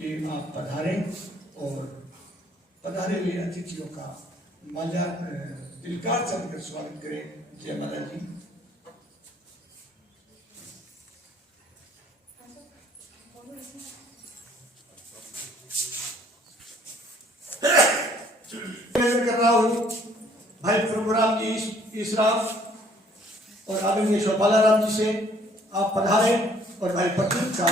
कि आप पधारें और पधारे हुए अतिथियों का मजा दिलकार से उनका स्वागत करें। जय माता जी। कर रहा हूँ भाई प्रभुराम जी ईसराम और आदरणीय शोभाला राम जी से आप पधारे और भाई पटना का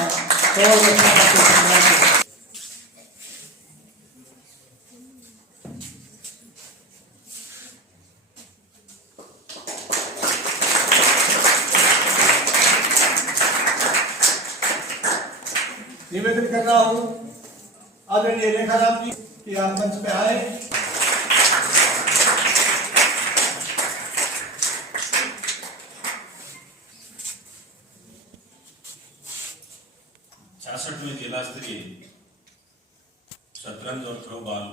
निवेदन कर रहा हूँ आदरणीय रेखा राम जी कि आप मंच पे आए। 66वें जिला स्तरीय शतरंज और थ्रोबॉल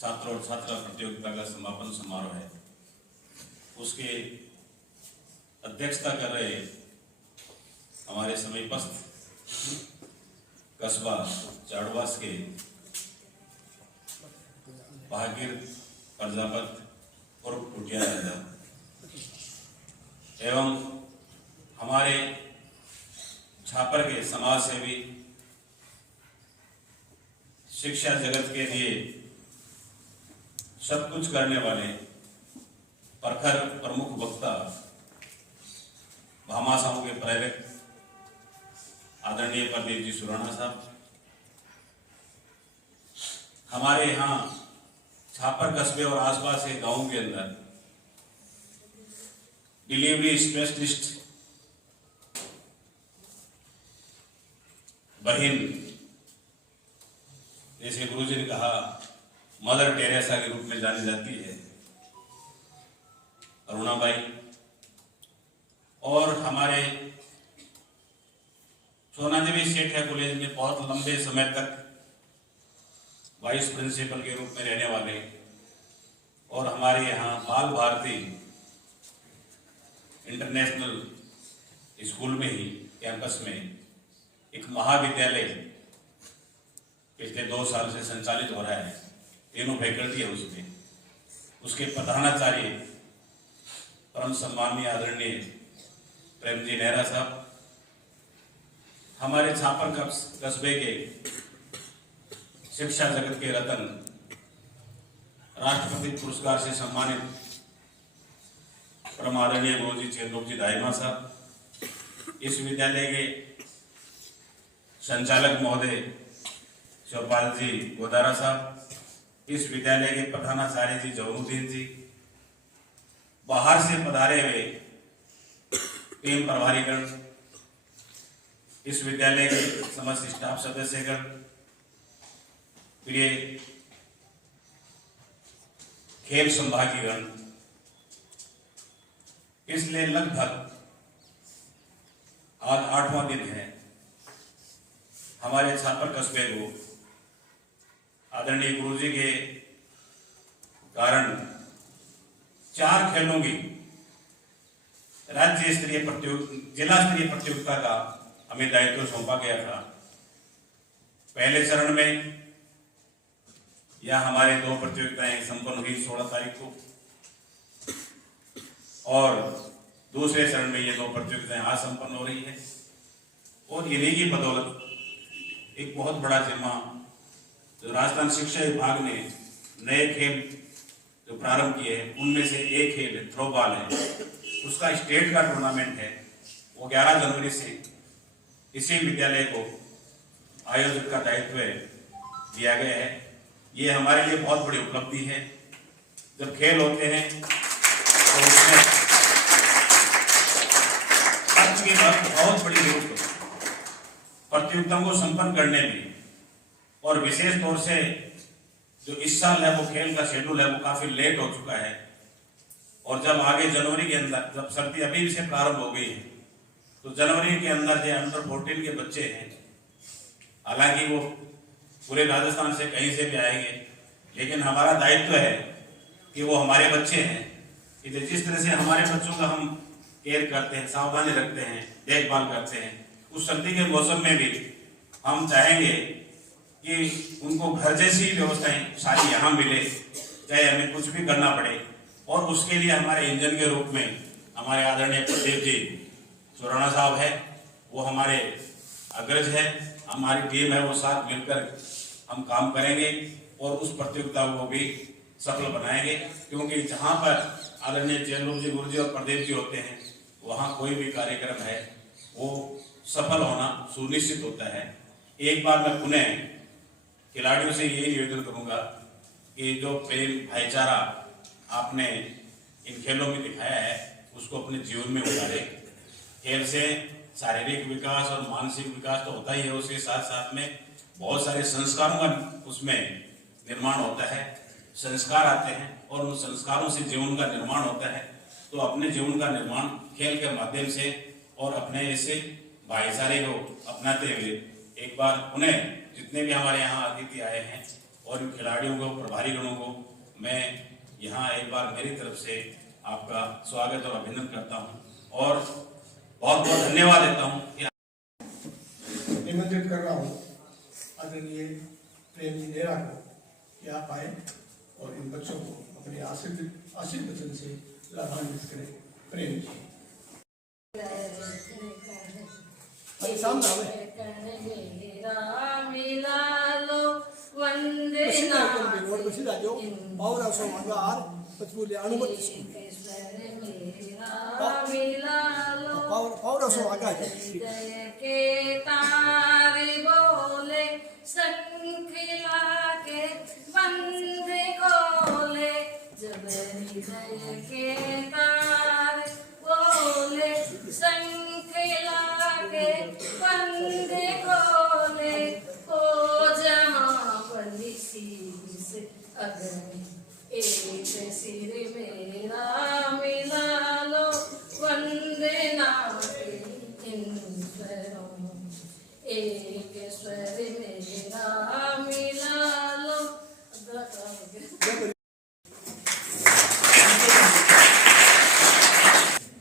छात्र और छात्रा प्रतियोगिता का समापन समारोह है। उसके अध्यक्षता कर रहे हमारे समीपस्थ कस्बा चाड़वास के भागीर प्रजापत और कुटिया राजा एवं हमारे छापर के समाज सेवी शिक्षा जगत के लिए सब कुछ करने वाले प्रखर प्रमुख वक्ता भामाशाहों के प्रेरक आदरणीय प्रदीप जी सुराणा साहब, हमारे यहाँ छापर कस्बे और आसपास के गांवों के अंदर डिलीवरी स्पेशलिस्ट बहन, जैसे गुरुजी ने कहा मदर टेरेसा के रूप में जानी जाती है, अरुणाबाई, और हमारे सोनादेवी सेठिया कॉलेज में बहुत लंबे समय तक वाइस प्रिंसिपल के रूप में रहने वाले और हमारे यहाँ बाल भारती इंटरनेशनल स्कूल में ही कैंपस में एक महाविद्यालय पिछले 2 साल से संचालित हो रहा है। तीनों फैकल्टी है उसमें। उसके प्रधानाचार्य परम सम्माननीय आदरणीय प्रेम जी नेहरा साहब, हमारे छापर कस्बे के शिक्षा जगत के रतन, राष्ट्रपति पुरस्कार से सम्मानित परम आदरणीय गुरुजी चेंदुक जी दाहिमा साहब, इस विद्यालय के संचालक महोदय शिवपाल जी गोदारा साहब, इस विद्यालय के प्रधानाचार्य जी जवरुद्दीन जी, बाहर से पधारे हुए टीम प्रभारीगण, इस विद्यालय के समस्त स्टाफ सदस्यगण, प्रिय खेल संभागीगण, इसलिए लगभग आज 8वां दिन है हमारे छापर कस्बे को आदरणीय गुरुजी के कारण 4 खेलों की राज्य स्तरीय जिला स्तरीय प्रतियोगिता का हमें दायित्व सौंपा गया था। पहले चरण में यह हमारे 2 प्रतियोगिताएं संपन्न हुई 16 तारीख को, और दूसरे चरण में ये 2 प्रतियोगिताएं आज संपन्न हो रही है। और इन्हीं की बदौलत एक बहुत बड़ा जिम्मा जो राजस्थान शिक्षा विभाग ने नए खेल जो प्रारंभ किए हैं, उनमें से एक खेल थ्रोबॉल है। उसका स्टेट का टूर्नामेंट है, वो 11 जनवरी से इसी विद्यालय को आयोजक का दायित्व दिया गया है। ये हमारे लिए बहुत बड़ी उपलब्धि है। जब खेल होते हैं तो उसमें खर्च की बहुत बड़ी जरूरत होती है प्रतियोगिता को संपन्न करने में, और विशेष तौर से जो इस साल है वो खेल का शेड्यूल है वो काफी लेट हो चुका है। और जब आगे जनवरी के अंदर, जब सर्दी अभी से प्रारंभ हो गई है, तो जनवरी के अंदर जो अंडर 14 के बच्चे हैं, हालांकि वो पूरे राजस्थान से कहीं से भी आएंगे, लेकिन हमारा दायित्व है कि वो हमारे बच्चे हैं, कि जिस तरह से हमारे बच्चों का हम केयर करते हैं, सावधानी रखते हैं, देखभाल करते हैं, उस सर्दी के मौसम में भी हम चाहेंगे कि उनको घर जैसी व्यवस्थाएं सारी यहाँ मिले, चाहे हमें कुछ भी करना पड़े। और उसके लिए हमारे इंजन के रूप में हमारे आदरणीय प्रदीप जी सुराणा साहब है, वो हमारे अग्रज है, हमारी टीम है, वो साथ मिलकर हम काम करेंगे और उस प्रतियोगिता को भी सफल बनाएंगे। क्योंकि जहाँ पर आदरणीय चेलूर जी, गुरु जी और प्रदीप जी होते हैं, वहाँ कोई भी कार्यक्रम है वो सफल होना सुनिश्चित होता है। एक बार मैं पुनः खिलाड़ियों से यही निवेदन करूंगा कि जो प्रेम भाईचारा आपने इन खेलों में दिखाया है उसको अपने जीवन में उतारे। खेल से शारीरिक विकास और मानसिक विकास तो होता ही है, उसके साथ साथ में बहुत सारे संस्कारों का उसमें निर्माण होता है, संस्कार आते हैं और उन संस्कारों से जीवन का निर्माण होता है। तो अपने जीवन का निर्माण खेल के माध्यम से और अपने ऐसे भाईचारे को अपनाते हुए एक बार पुनः जितने भी हमारे यहाँ अतिथि आए हैं और इन खिलाड़ियों को, प्रभारी गणों को मैं यहाँ एक बार मेरी तरफ से आपका स्वागत और अभिनंदन करता हूँ और बहुत बहुत धन्यवाद देता हूँ। निमंत्रित कर रहा हूँ आदरणीय प्रेम जी नेहरा को कि आप आए और इन बच्चों को अपने आशीर्वचन से लाभान्वित करें। प्रेम जी सामने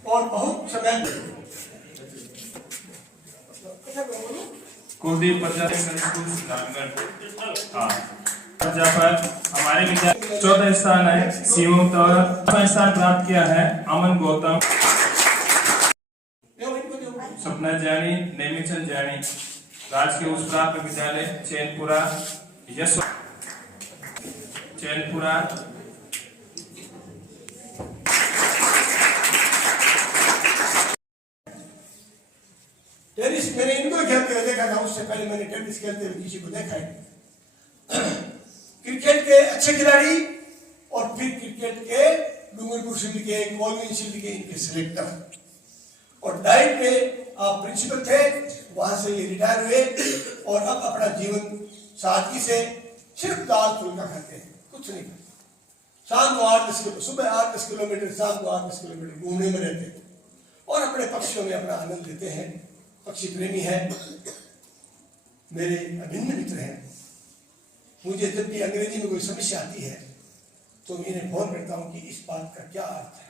और बहुत समय कुलदीप प्रजापति हाँ पर हमारे विद्यालय चौथा स्थान है शिवम तौर, पांचवां स्थान प्राप्त किया है अमन गौतम, सपना जानी, नेमिचंद जानी। राजकीय उच्च प्राथमिक विद्यालय चैनपुरा चैनपुरा टेनिस मैंने इनको खेलते हुए देखा था, उससे पहले मैंने टेनिस खेलते हुए किसी को देखा है। क्रिकेट के अच्छे खिलाड़ी और फिर क्रिकेट के डूंगरपुर सिंध के, कोलवीन सिंध के इनके सिलेक्टर और डाइट में आप प्रिंसिपल थे, वहां से ये रिटायर हुए और अब अपना जीवन सादगी से सिर्फ दाल फुल्का खाते हैं, कुछ नहीं खाते। शाम को 8-10 किलोमीटर, सुबह 8-10 किलोमीटर, शाम को 8-10 किलोमीटर घूमने में रहते हैं और अपने पक्षियों में अपना आनंद लेते हैं। पक्षी प्रेमी है, मेरे अभिन्न मित्र हैं। मुझे जब भी अंग्रेजी में कोई समस्या आती है तो मैं इन्हें फोन करता हूँ कि इस बात का क्या अर्थ है,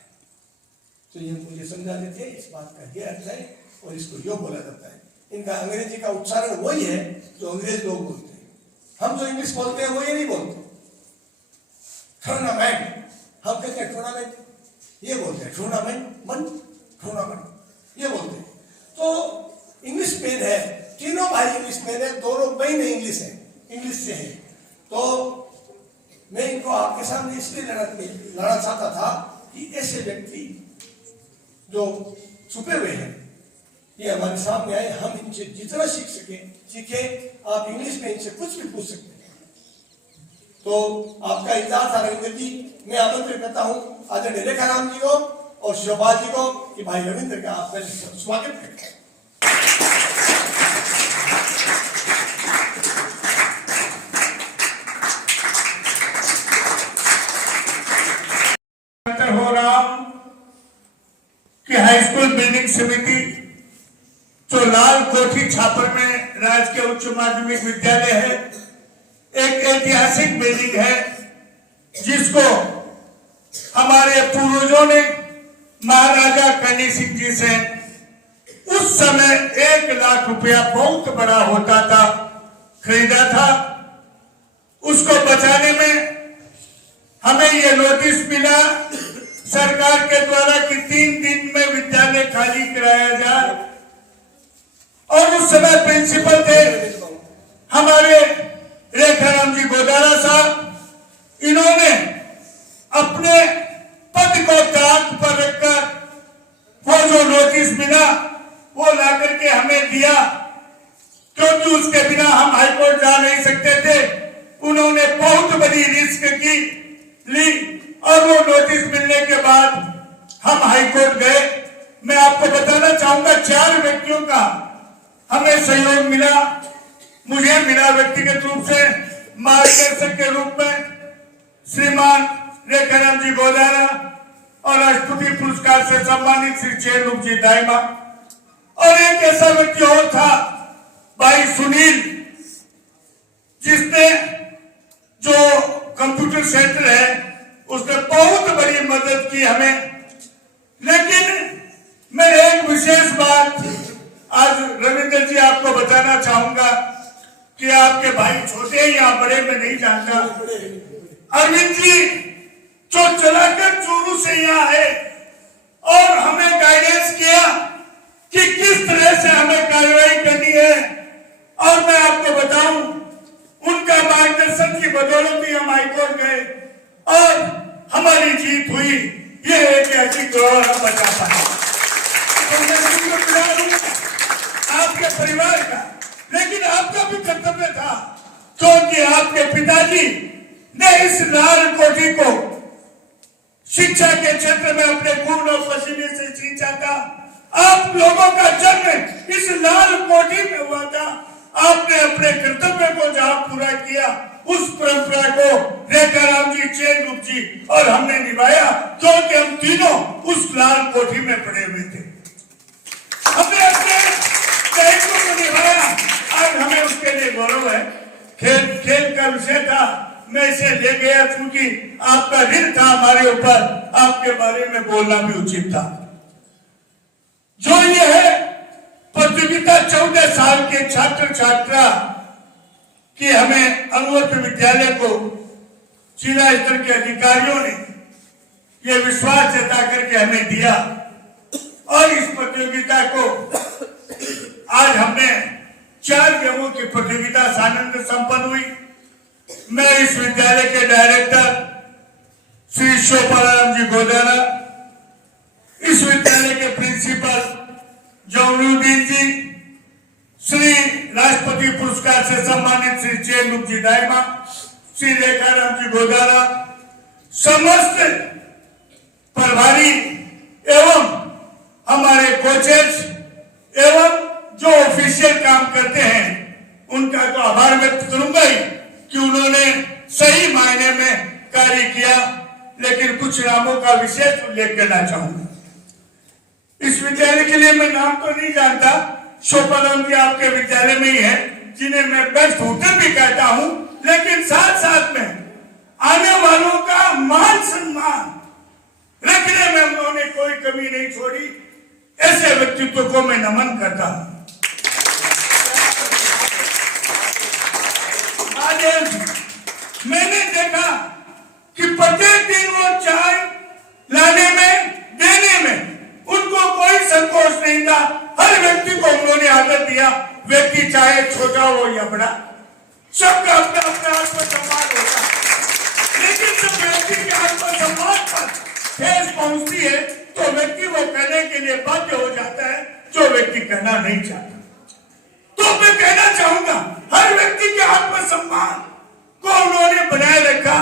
तो ये मुझे समझा देते हैं इस बात का ये अर्थ है और इसको यो बोला जाता है। इनका अंग्रेजी का उच्चारण वही है जो अंग्रेज लोग बोलते हैं, हम जो इंग्लिश बोलते हैं वो ये नहीं बोलते। टूर्नामेंट हम कहते हैं, टूर्नामेंट ये बोलते हैं, टूर्नामेंट ये बोलते हैं। तो इंग्लिश मेन है, तीनों भाई इंग्लिश मेन है, दोनों बहन इंग्लिश है, इंग्लिश से है। तो मैं इनको आपके सामने इसलिए लड़ना चाहता था कि ऐसे व्यक्ति जो छुपे हुए हैं ये हमारे सामने आए, हम इनसे जितना सीखे। आप इंग्लिश में इनसे कुछ भी पूछ सकते हैं। तो आपका इंतजार था रविंद्र जी, मैं आमंत्रित करता हूँ आदरणीय रेखा राम जी को और शिवपाल जी को कि भाई रविंद्र का आप स्वागत करें। हो रहा कि हाई स्कूल बिल्डिंग समिति जो लाल कोठी छापर में राजकीय उच्च माध्यमिक विद्यालय है, एक ऐतिहासिक बिल्डिंग है जिसको हमारे पूर्वजों ने महाराजा कन्हैया सिंह जी से, उस समय 1 लाख रुपया बहुत बड़ा होता था, खरीदा था, उसको बचाने में हमें ये नोटिस मिला सरकार के द्वारा कि 3 दिन में विद्यालय खाली कराया जाए। और उस समय प्रिंसिपल थे हमारे रेखाराम जी गोदारा साहब। इन्होंने अपने पद को ताक पर रखकर वो जो नोटिस मिला वो ला करके हमें दिया, क्योंकि उसके बिना हम हाईकोर्ट जा नहीं सकते थे। उन्होंने बहुत बड़ी रिस्क ली और वो नोटिस मिलने के बाद हम हाईकोर्ट गए। मैं आपको बताना चाहूंगा 4 व्यक्तियों का हमें सहयोग मिला। मुझे मिला व्यक्तिगत रूप से, मार्गदर्शक के रूप में श्रीमान रेखाराम जी गोदारा और राष्ट्रपति पुरस्कार से सम्मानित श्री चेन जी दाइमा, और एक ऐसा व्यक्ति और था भाई सुनील, जिसने जो कंप्यूटर सेंटर है उसने बहुत बड़ी मदद की हमें। लेकिन मैं एक विशेष बात आज रविंद्र जी आपको बताना चाहूंगा कि आपके भाई छोटे या बड़े में नहीं जानता, अरविंद जी जो चलाकर चूरू से यहाँ है और हमें गाइडेंस किया कि किस तरह से हमें कार्रवाई करनी है। और मैं आपको बताऊं, उनका मार्गदर्शन की बदौलत ही हम हाईकोर्ट गए और हमारी जीत हुई। ये है कि 80 करोड़ हम बचा पाए। तो मैं शुक्रगुजार हूं आपके परिवार का, लेकिन आपका भी कर्तव्य था, क्योंकि आपके पिताजी ने इस लाल कोठी को शिक्षा के क्षेत्र में अपने खून और पसीने से सींचा था। आप लोगों का जन्म इस लाल कोठी में हुआ था। आपने अपने कर्तव्य को जहां पूरा किया, उस परंपरा को रेखाराम जी, चेन जी और हमने निभाया, क्योंकि हम तीनों उस लाल कोठी में पड़े हुए थे। हमने अपने दायित्व को निभाया, आज हमें उसके लिए गौरव है। खेल का विषय था, मैं इसे ले गया क्योंकि आपका ऋण था हमारे ऊपर, आपके बारे में बोलना भी उचित था। जो ये है प्रतियोगिता 14 साल के छात्र छात्रा कि हमें अनुवर्त विद्यालय को जिला स्तर के अधिकारियों ने यह विश्वास जता करके हमें दिया और इस प्रतियोगिता को आज हमने 4 गेमों की प्रतियोगिता सानंद संपन्न हुई। मैं इस विद्यालय के डायरेक्टर श्री शोभाराम जी गोदारा, इस विद्यालय के प्रिंसिपल जौनुद्दीन जी, श्री राष्ट्रपति पुरस्कार से सम्मानित श्री चेन जी दाइमा, श्री रेखाराम जी गोदारा, समस्त प्रभारी एवं हमारे कोचेस एवं जो ऑफिशियल काम करते हैं, उनका तो आभार व्यक्त करूंगा ही कि उन्होंने सही मायने में कार्य किया। लेकिन कुछ नामों का विशेष उल्लेख करना चाहूंगा। इस विद्यालय के लिए मैं नाम तो नहीं जानता, शोभाराम जी आपके विद्यालय में ही है, जिन्हें मैं बेस्ट होटल भी कहता हूं, लेकिन साथ साथ में आने वालों का मान सम्मान रखने में उन्होंने कोई कमी नहीं छोड़ी। ऐसे व्यक्तित्व को मैं नमन करता हूं। आज मैंने देखा कि प्रत्येक दिन वो चाय लाने में, देने में उनको कोई संकोच नहीं था। हर व्यक्ति को उन्होंने आदर दिया, व्यक्ति चाहे छोटा हो या बड़ा, सबका अपना अपना आत्मसम्मान होता है। लेकिन जब व्यक्ति के आत्मसम्मान पर ठेस पहुंचती है तो व्यक्ति वो कहने के लिए बाध्य हो जाता है जो व्यक्ति कहना नहीं चाहता। तो मैं कहना चाहूंगा, हर व्यक्ति के आत्मसम्मान को उन्होंने बनाए रखा।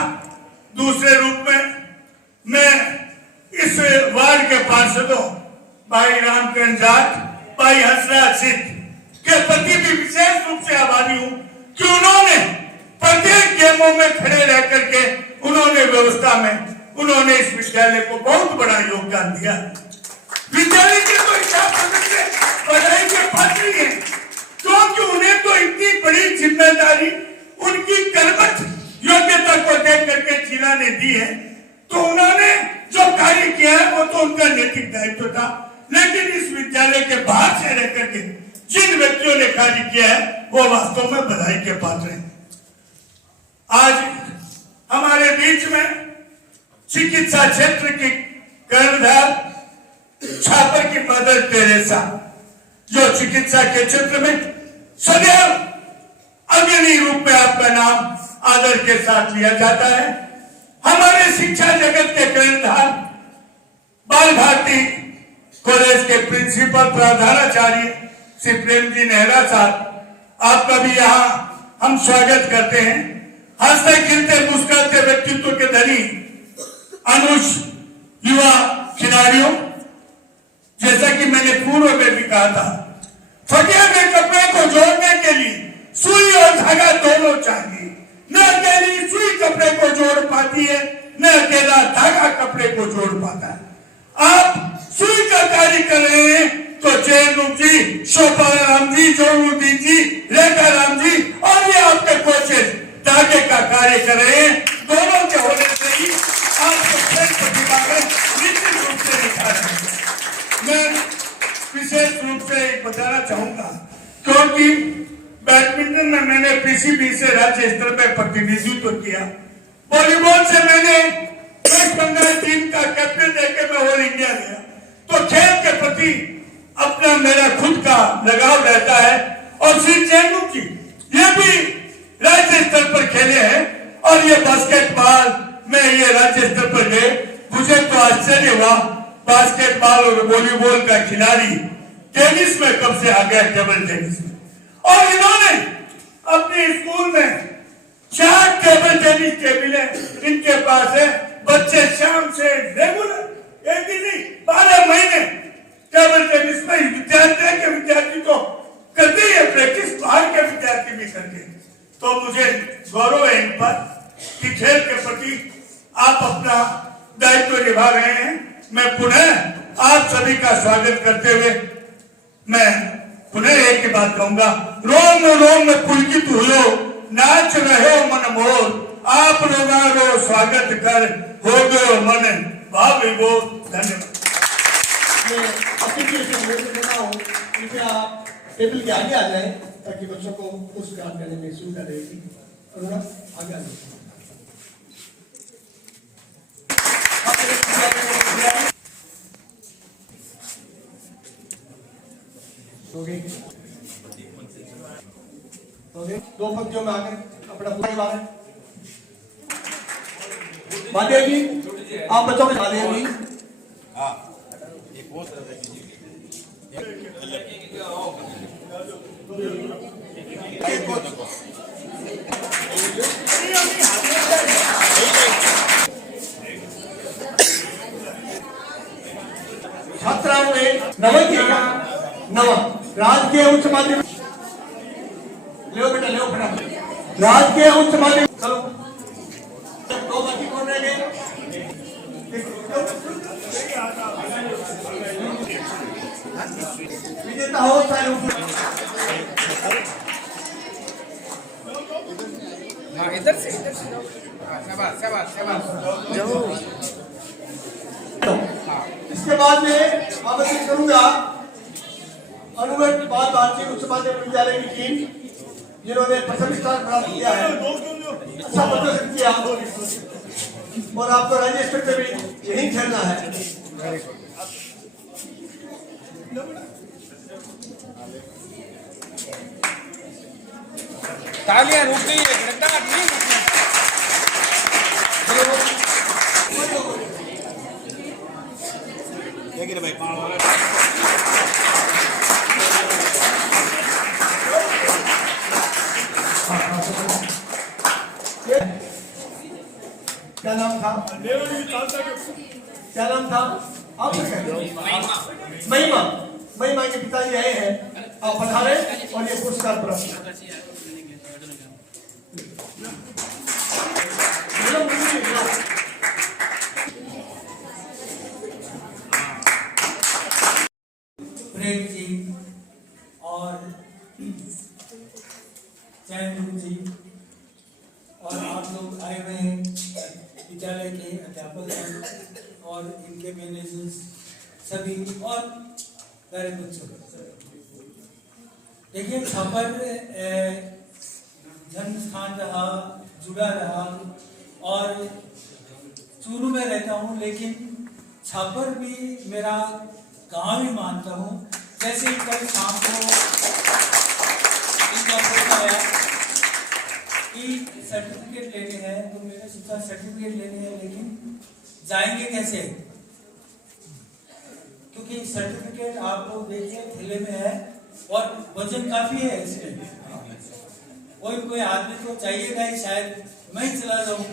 दूसरे रूप में मैं इस वार्ड के पार्षदों भाई रामकरण जाट, भाई हंसराज सिंह के प्रति भी विशेष रूप से आभारी हूं कि उन्होंने प्रत्येक गेमों में खड़े रह करके उन्होंने व्यवस्था में उन्होंने इस विद्यालय को बहुत बड़ा योगदान दिया। विद्यालय के तो हिसाब से बधाई के पात्र है, क्योंकि उन्हें तो इतनी बड़ी जिम्मेदारी उनकी कर्मठ योग्यता को देख करके जिला ने दी है। तो उन्होंने जो कार्य किया है वो तो उनका नैतिक दायित्व था। लेकिन इस विद्यालय के बाहर से रह करके जिन व्यक्तियों ने कार्य किया है है वो वास्तव में बधाई के पात्र हैं। आज हमारे बीच में चिकित्सा क्षेत्र की कर्णधार छापर की मदर टेरेसा, जो चिकित्सा के क्षेत्र में सदैव अग्रणी रूप में आपका नाम आदर के साथ लिया जाता है। हमारे शिक्षा जगत के कर्णधार बाल भारती कॉलेज के प्रिंसिपल प्रधानाचार्य श्री प्रेम जी नेहरा साहब, आपका भी यहाँ हम स्वागत करते हैं। हंसते खिलते मुस्कुराते व्यक्तित्व के धनी अनुष युवा खिलाड़ियों, जैसा कि मैंने पूर्व में भी कहा था, फटिया में कपड़े को जोड़ने के लिए सुई और धागा दोनों चाहिए। न अकेली सुई कपड़े को जोड़ पाती है, न अकेला धागा कपड़े को जोड़ पाता है। आप सुई का कार्य कर रहे हैं तो जयरूप जी, शोभा राम जी, जोरुद्दीन जी, रेखा राम जी और ये आपके कोचेस धागे का कार्य कर रहे हैं। दोनों के होने से ही आपको खेल प्रतिभा में निश्चित रूप से निखार है। मैं विशेष रूप से बताना चाहूंगा, क्योंकि बैडमिंटन में मैंने पीसीबी से राज्य स्तर पर प्रतिनिधित्व किया, वॉलीबॉल से मैंने वेस्ट बंगाल टीम का कैप्टन देकर मैं ऑल इंडिया गया, तो खेल के प्रति अपना मेरा खुद का लगाव रहता है। और श्री जयनुक जी ये भी राज्य स्तर पर खेले हैं और ये बास्केटबॉल में ये राज्य स्तर पर गए। मुझे तो आश्चर्य हुआ, बास्केटबॉल और वॉलीबॉल का खिलाड़ी टेनिस में कब से आ गया, टेबल टेनिस में। और इन्होंने अपने स्कूल में 4 टेबल टेनिस टेबल इनके पास है। बच्चे शाम से रेगुलर एक दिन नहीं 12 महीने टेबल टेनिस में विद्यार्थी तो करते ही है प्रैक्टिस, बाहर के विद्यार्थी भी करते हैं। तो मुझे गौरव है इन पर कि खेल के प्रति आप अपना दायित्व निभा रहे हैं। मैं पुनः आप सभी का स्वागत करते हुए मैं पुनः एक ही बात कहूंगा, रोम रोम में पुलकित हुए, नाच रहे हो मन मोर, आप रोगारो स्वागत कर हो गयो मन भाव विभोर। धन्यवाद। मैं अपनी देना हूँ, कृपया आप टेबल के आगे आ जाएं ताकि बच्चों को पुरस्कार करने में सुविधा रहेगी। और आगे आ जाए। दो पंक्तियों में आकर अपना पूरा महादेव जी, आप बच्चों के महादेव जी, छात्राओं ने नमन किया। नमन राजकीय उच्च माध्यमिक, ले बेटा ले फटाफट, राजकीय उच्च माध्यमिक। चलो दो बाकी कौन रह गए? विजेता हो चाहे इधर से शाबाश शाबाश शाबाश जाओ। इसके बाद में आमंत्रित करूंगा अनुगढ़ बाल भारतीय उच्च माध्यमिक विद्यालय की टीम, जिन्होंने प्रथम स्थान प्राप्त किया है, अच्छा प्रदर्शन किया और आपको राज्य स्तर पे भी यही खेलना है। तालियां रुक गई है, घंटा नहीं देखिए भाई क्या नाम था? क्या नाम था आप? महिमा। महिमा के पिताजी आए हैं, आप पधारे और ये पुरस्कार प्राप्त। प्रेम जी और जयंत जी और आप लोग आए हुए हैं, विद्यालय के अध्यापक हैं और इनके मैनेजर्स सभी और प्यारे बच्चों, देखिए छापर जन्म स्थान रहा, जुड़ा रहा, और चूरू में रहता हूँ, लेकिन छापर भी मेरा गांव ही मानता हूँ। जैसे ही कल शाम को इनका फोन आया कि सर्टिफिकेट लेने हैं, तो मैंने सोचा सर्टिफिकेट लेने हैं, लेकिन जाएंगे कैसे? क्योंकि सर्टिफिकेट आप लोग देखिए थैले में है और वजन काफी है इसमें, कोई आदमी तो चाहिएगा ही, शायद मैं ही चला जाऊं।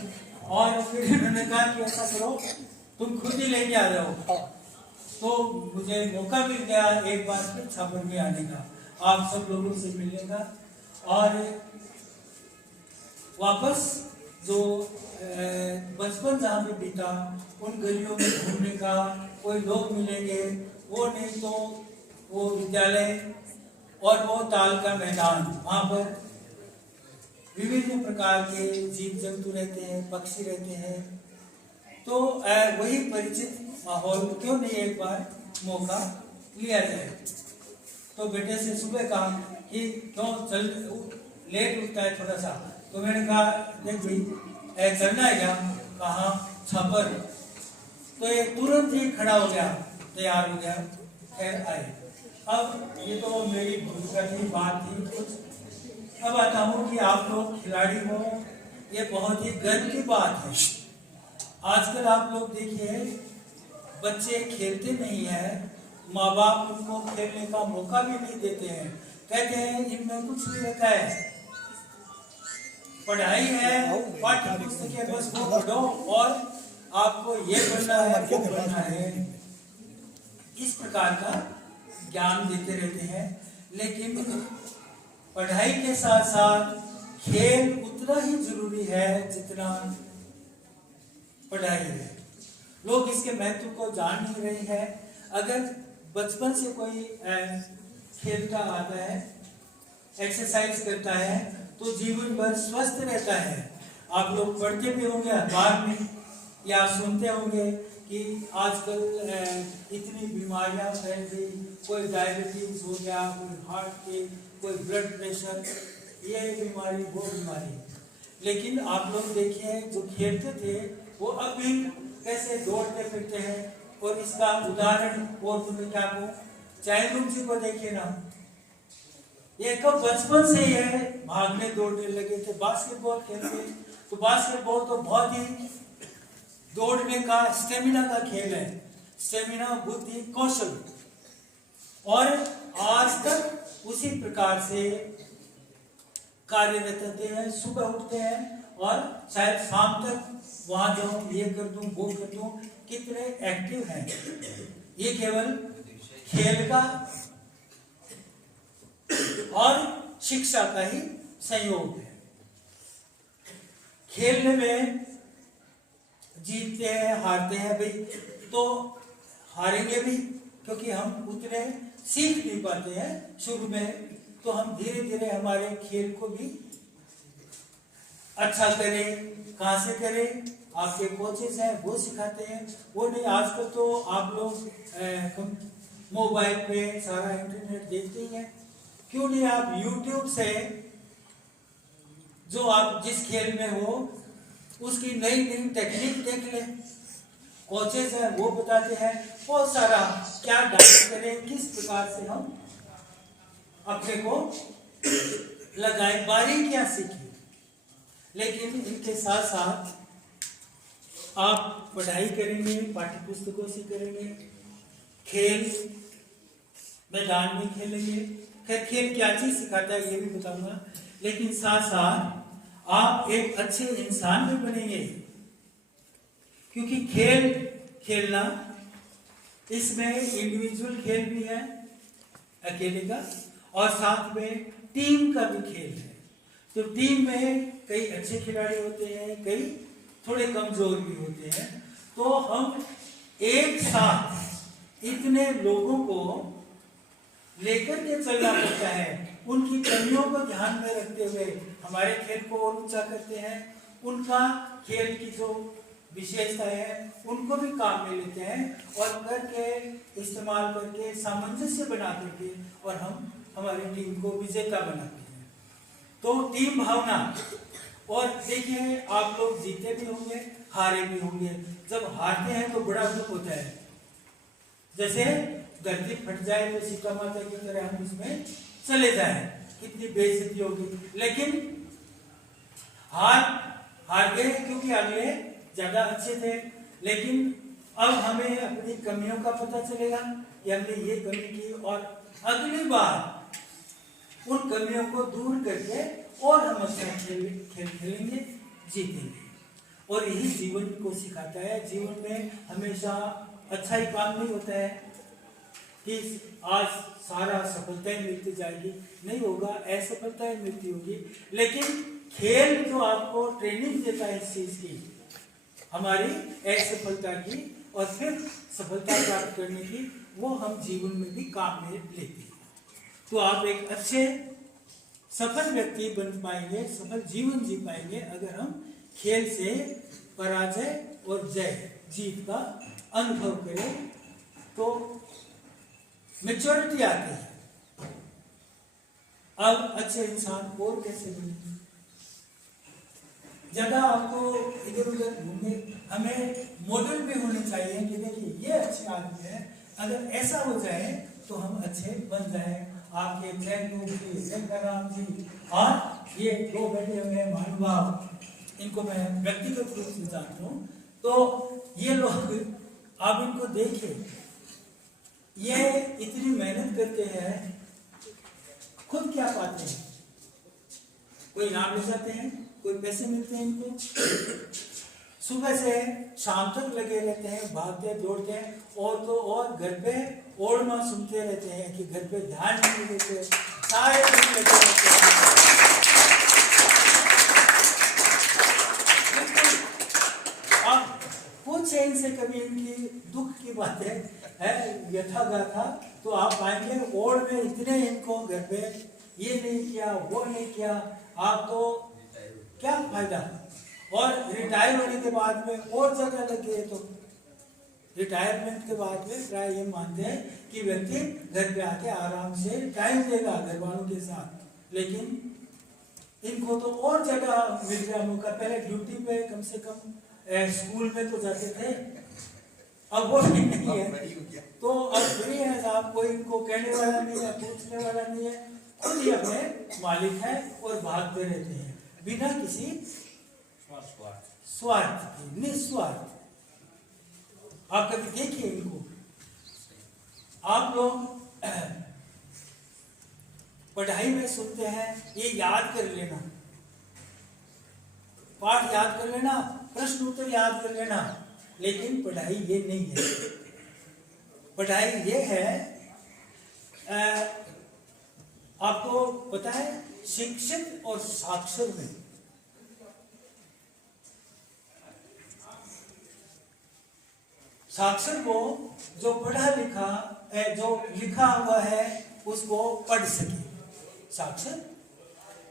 और फिर उन्होंने कहा कि ऐसा करो तुम खुद ही लेके आ जाओ। तो मुझे मौका मिल गया एक बार फिर छापर में आने का, आप सब लोगों से मिलने का, और वापस जो बचपन जहाँ पे बीता उन गलियों में घूमने का, कोई लोग मिलेंगे वो, नहीं तो वो विद्यालय और वो ताल का मैदान, वहाँ पर विभिन्न प्रकार के जीव जंतु रहते हैं, पक्षी रहते हैं, तो वही परिचित माहौल क्यों नहीं एक बार मौका लिया जाए। तो बेटे से सुबह कहा कि क्यों चल लेट उठता है थोड़ा सा, तो मैंने कहा देख भाई चलना है क्या? कहा छापर। तो ये तुरंत ही खड़ा हो गया, तैयार हो गया, खैर आए। अब ये तो मेरी भूमिका की बात थी कुछ। अब आता हूँ कि आप लोग खिलाड़ी हो, ये बहुत ही गर्व की बात है। आजकल आप लोग देखिए बच्चे खेलते नहीं है, माँ बाप उनको खेलने का मौका भी नहीं देते हैं, कहते हैं इनमें कुछ नहीं रहता है, पढ़ाई है, पाठ्य पुस्तक है, बस वो पढ़ो और आपको ये बनना है, वो बनना है, इस प्रकार का ज्ञान देते रहते हैं। लेकिन पढ़ाई के साथ साथ खेल उतना ही जरूरी है जितना पढ़ाई है। लोग इसके महत्व को जान नहीं रहे हैं। अगर बचपन से कोई खेलता आता है, एक्सरसाइज करता है, तो जीवन भर स्वस्थ रहता है। आप लोग पढ़ते भी होंगे अखबार में या सुनते होंगे कि आजकल इतनी बीमारियां फैल गई, कोई डायबिटीज हो गया, कोई हार्ट के, कोई ब्लड प्रेशर, ये बीमारी वो बीमारी। लेकिन आप लोग देखिए जो खेलते थे वो अब भी कैसे दौड़ते फिरते हैं। और इसका उदाहरण और तुम्हें क्या कहूँ, चाइल्ड जी को देखिए ना, ये कब बचपन से ये भागने दौड़ने लगे थे, बास्केटबॉल खेलते, तो बास्केटबॉल तो बहुत ही दौड़ने का, स्टेमिना का खेल है, स्टेमिना, बुद्धि, कौशल, और आज तक उसी प्रकार से कार्यरत रहते हैं। सुबह उठते हैं और शायद शाम तक वहां जाऊं, ये कर दूं, वो कर दूं, कितने एक्टिव हैं। ये केवल खेल का और शिक्षा का ही संयोग है। खेलने में जीतते हैं, हारते हैं भाई, तो हारेंगे भी, क्योंकि हम उतने सीख नहीं पाते हैं शुरू में। तो हम धीरे धीरे हमारे खेल को भी अच्छा करें। कहाँ से करें? आपके कोचेस हैं वो सिखाते हैं, वो नहीं। आजकल तो आप लोग मोबाइल पे सारा इंटरनेट देखते ही हैं, क्यों नहीं आप यूट्यूब से जो आप जिस खेल में हो उसकी नई नई टेक्निक देख लें। कोचेस हैं वो बताते हैं बहुत सारा, क्या डाइट करें, किस प्रकार से हम अपने को लगाएं, बारीकियां सीखें। लेकिन इनके साथ साथ आप पढ़ाई करेंगे, पाठ्य पुस्तकों से करेंगे, खेल मैदान में खेलेंगे। खैर खेल क्या चीज सिखाता है ये भी बताऊंगा, लेकिन साथ साथ आप एक अच्छे इंसान भी बनेंगे, क्योंकि खेल खेलना, इसमें इंडिविजुअल खेल भी है अकेले का, और साथ में टीम का भी खेल है। तो टीम में कई अच्छे खिलाड़ी होते हैं, कई थोड़े कमजोर भी होते हैं। तो हम एक साथ इतने लोगों को लेकर के चलना पड़ता है, उनकी कमियों को ध्यान में रखते हुए हमारे खेल को और ऊंचा करते हैं। उनका खेल की जो विशेषता है उनको भी काम में लेते हैं, और करके इस्तेमाल करके सामंजस्य बना करके, और हम हमारी टीम को विजेता बनाती है। तो टीम भावना, और देखिए आप लोग जीते भी होंगे हारे भी होंगे। जब हारते हैं तो बड़ा दुख होता है, जैसे धरती फट जाए तो सीता माता की तरह हम उसमें चले जाएं, कितनी बेइज्जती होगी। लेकिन हार गए क्योंकि अगले ज्यादा अच्छे थे, लेकिन अब हमें अपनी कमियों का पता चलेगा कि हमने ये कमी की, और अगली बार उन कमियों को दूर करके और हम अच्छा खेल खेलेंगे, जीतेंगे। और यही जीवन को सिखाता है। जीवन में हमेशा अच्छा ही काम नहीं होता है कि आज सारा सफलताएं मिलती जाएगी, नहीं होगा, असफलताएं मिलती होगी। लेकिन खेल जो आपको ट्रेनिंग देता है इस चीज की, हमारी असफलता की और फिर सफलता प्राप्त करने की, वो हम जीवन में भी काम में लेते हैं। तो आप एक अच्छे सफल व्यक्ति बन पाएंगे, सफल जीवन जी पाएंगे अगर हम खेल से पराजय और जय जीत का अनुभव करें। तो मैच्योरिटी आती है। अब अच्छे इंसान और कैसे बने? ज्यादा आपको इधर उधर घूमने, हमें मॉडल भी होने चाहिए कि देखिए ये अच्छे आदमी है, अगर ऐसा हो जाए तो हम अच्छे बन जाए। आपके जैन जी, जयराम जी और ये दो बैठे हुए हैं महानुभाव, इनको मैं व्यक्तिगत रूप से जानता हूँ। तो ये लोग आप इनको देखिए, ये इतनी मेहनत करते हैं, खुद क्या पाते हैं? कोई इनाम ले जाते हैं, कोई पैसे मिलते हैं इनको, सुबह से शाम तक लगे रहते हैं, भागते दौड़ते हैं, और तो और घर पे ओढ़मा सुनते रहते हैं कि घर पे ध्यान नहीं देते, सारे दिन लगे रहते हैं। अब पूछे इनसे कभी इनकी दुख की बातें है यथा गाथा, तो आप पाएंगे ओढ़ में इतने इनको घर पे ये नहीं किया वो नहीं किया, आप तो क्या फायदा। और रिटायर होने के बाद में और ज्यादा लग गए। तो रिटायरमेंट के बाद में प्राय ये मानते हैं कि व्यक्ति घर पे आके आराम से टाइम देगा घर वालों के साथ, लेकिन इनको तो और ज्यादा मिल गया मौका। पहले ड्यूटी पे कम से कम स्कूल में तो जाते थे, अब वो भी नहीं है। तो अब फ्री है साहब, कोई इनको कहने वाला नहीं है, पूछने वाला नहीं है, खुद ही अपने मालिक है और भागते रहते हैं बिना किसी स्वार्थ की, निस्वार्थ। आप कभी देखिए इनको। आप लोग पढ़ाई में सुनते हैं ये याद कर लेना, पाठ याद कर लेना, प्रश्न उत्तर याद कर लेना, लेकिन पढ़ाई ये नहीं है। पढ़ाई ये है, आपको पता है शिक्षित और साक्षर में साक्षर को जो पढ़ा लिखा जो लिखा हुआ है उसको पढ़ सके साक्षर।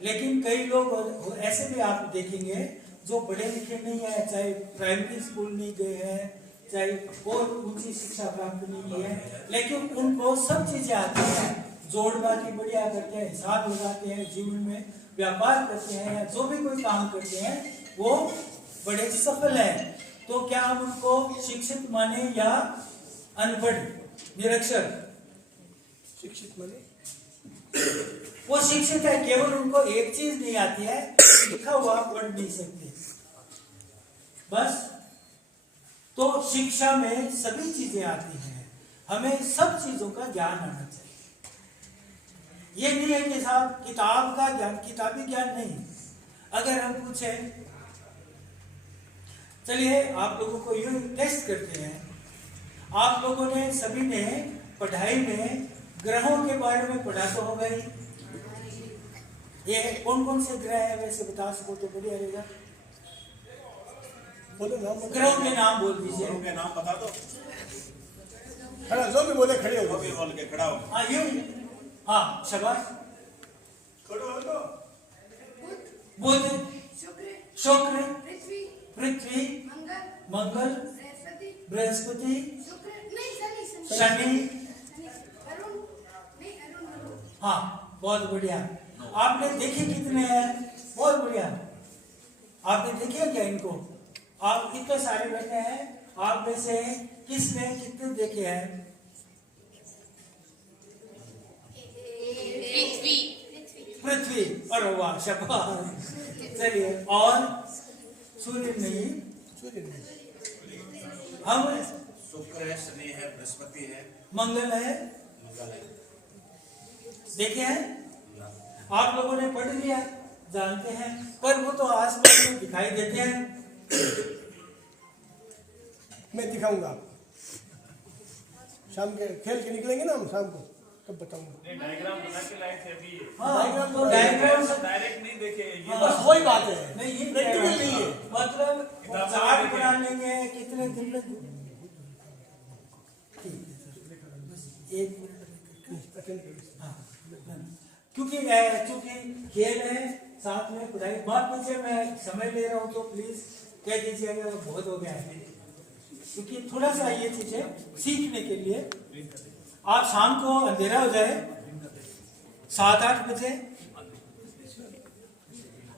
लेकिन कई लोग ऐसे भी आप देखेंगे जो पढ़े लिखे नहीं है, चाहे प्राइमरी स्कूल नहीं गए हैं, चाहे और ऊंची शिक्षा प्राप्त नहीं की है, लेकिन उनको सब चीजें आती हैं, जोड़ बाकी बढ़िया करते हैं, हिसाब लगाते हैं, जीवन में व्यापार करते हैं या जो भी कोई काम करते हैं वो बड़े सफल हैं। तो क्या हम उनको शिक्षित माने या अनपढ़ निरक्षर? शिक्षित माने वो शिक्षित है, केवल उनको एक चीज नहीं आती है, लिखा हुआ पढ़ नहीं सकते बस। तो शिक्षा में सभी चीजें आती हैं, हमें सब चीजों का ज्ञान आना चाहिए। ये नहीं है कि साहब किताब का ज्ञान, किताबी ज्ञान नहीं। अगर हम पूछें, चलिए आप लोगों को यूं टेस्ट करते हैं, आप लोगों ने सभी ने पढ़ाई में ग्रहों के बारे में पढ़ा तो होगा ही। ये कौन कौन से ग्रह है वैसे बता सको तो बढ़िया रहेगा। बोलो नाम, ग्रहों के नाम बोल दीजिए। ग्रहों के नाम बता दो। खड़ा जो भी बोले खड़े हो, बोल के खड़ा हो। हाँ यूं, हाँ शाबाश। खड़ो हो तो बुध, शुक्र, पृथ्वी, मंगल, बृहस्पति, शनि, हाँ बहुत बढ़िया। आपने देखे कितने हैं? बहुत बढ़िया। आपने देखे क्या इनको? आप इतने सारे बैठे हैं, आप में से किसने कितने देखे हैं? पृथ्वी। अरे वाह, शाबाश। चलिए, और सूर्य नहीं, हम शुक्र है, शनि है, बृहस्पति है, मंगल है, देखे हैं? आप लोगों ने पढ़ लिया, जानते हैं, पर वो तो आसमान में दिखाई देते हैं। मैं दिखाऊंगा शाम के खेल के निकलेंगे ना हम शाम को, तब बताऊंगा। डायग्राम बना के लाए थे अभी। हाँ, तो डायग्राम डायरेक्ट नहीं देखे ये। बस वही बात है, नहीं, ये प्रैक्टिकल नहीं है। मतलब चार्ट बना लेंगे कितने दिन में। एक हाँ, क्योंकि खेल है, साथ में पढ़ाई। बात मुझे मैं समय ले रहा हूँ तो प्लीज कह दीजिएगा, बहुत हो गया है, क्योंकि थोड़ा सा ये चीजें सीखने के लिए। आप शाम को अंधेरा हो जाए 7-8 बजे,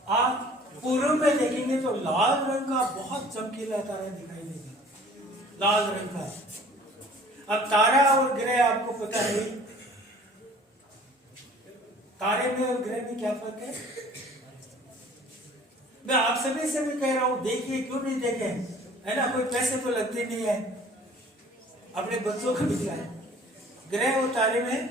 आप पूर्व में देखेंगे तो लाल रंग का बहुत चमकीला तारा दिखाई देगा, लाल रंग का। अब तारा और ग्रह आपको पता है, तारे में और ग्रह में क्या फर्क है? मैं आप सभी से भी कह रहा हूं, देखिए, क्यों नहीं देखे, है ना? कोई पैसे तो लगते नहीं है, अपने बच्चों को दिखाए। ग्रह और तारे में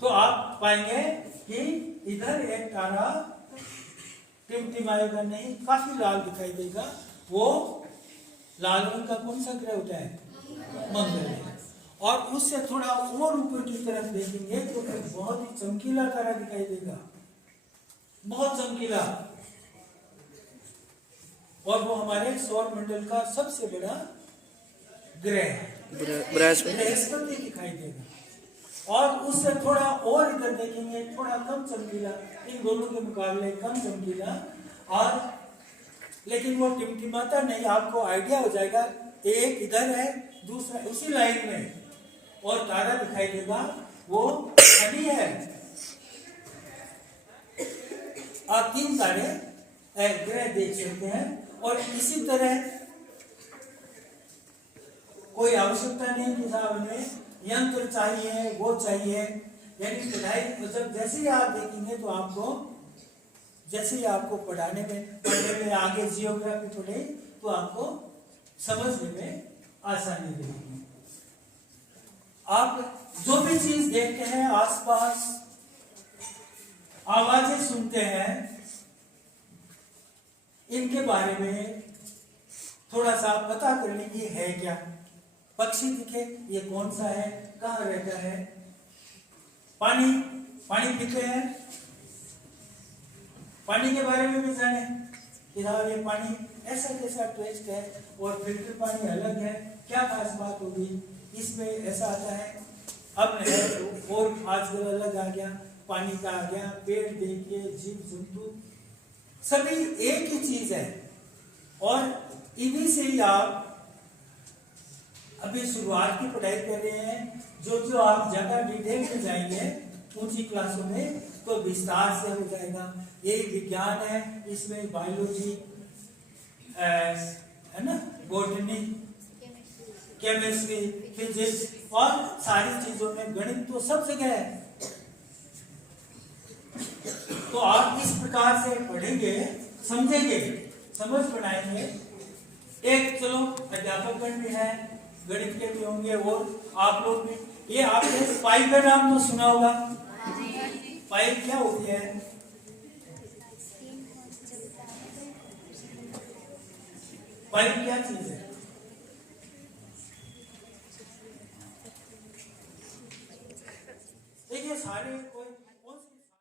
तो आप पाएंगे कि इधर एक तारा टिमटिमाएगा नहीं, काफी लाल दिखाई देगा। वो लाल रंग का कौन सा ग्रह होता है? मंगल है। और उससे थोड़ा और ऊपर की तरफ देखेंगे तो एक बहुत ही चमकीला तारा दिखाई देगा, बहुत चमकीला, और वो हमारे सौर मंडल का सबसे बड़ा ग्रह है, बृहस्पति दिखाई देगा। और उससे थोड़ा और इधर देखेंगे, थोड़ा कम चमकीला, इन दोनों के मुकाबले कम चमकीला, और लेकिन वो टिमटिमाता नहीं। आपको आइडिया हो जाएगा, एक इधर है, दूसरा उसी लाइन में, और तारा दिखाई देगा, वो शनि है। आप 3 तारे ग्रह देख सकते हैं। और इसी तरह कोई आवश्यकता नहीं कि साहब हमें यंत्र चाहिए, वो चाहिए, यानी पढ़ाई मतलब जैसे ही आप देखेंगे तो आपको, जैसे ही आपको पढ़ने में आगे जियोग्राफी पढ़े तो आपको समझने में आसानी रहेगी। आप जो भी चीज देखते हैं, आसपास आवाजें सुनते हैं, इनके बारे में थोड़ा सा पता कर लीजिए, है क्या? पक्षी दिखे, ये कौन सा है, कहाँ रहता है? पानी पीते हैं, पानी के बारे में भी जाने कि ये पानी ऐसा कैसा टेस्ट है, और फिल्टर पानी अलग है, क्या खास बात होगी इसमें, ऐसा आता है। अब है और आजकल अलग आ गया, पानी का आ गया, पेड़ देखिए, जीव जंतु सभी एक ही चीज है। और इन्हीं से ही आप अभी शुरुआत की पढ़ाई कर रहे हैं। जो आप ज्यादा डिटेल में जाएंगे ऊंची क्लासों में तो विस्तार से हो जाएगा। यही विज्ञान है, इसमें बायोलॉजी है ना, बॉटनी, केमिस्ट्री, फिजिक्स और सारी चीजों में, गणित तो सब जगह है। तो आप इस प्रकार से पढ़ेंगे, समझेंगे, समझ बनाएंगे। एक चलो अध्यापकगण भी है, गणित के भी होंगे, और आप लोग भी। ये आपने पाई का नाम तो सुना होगा। पाई क्या होती है? पाई क्या चीज है? देखिए सारे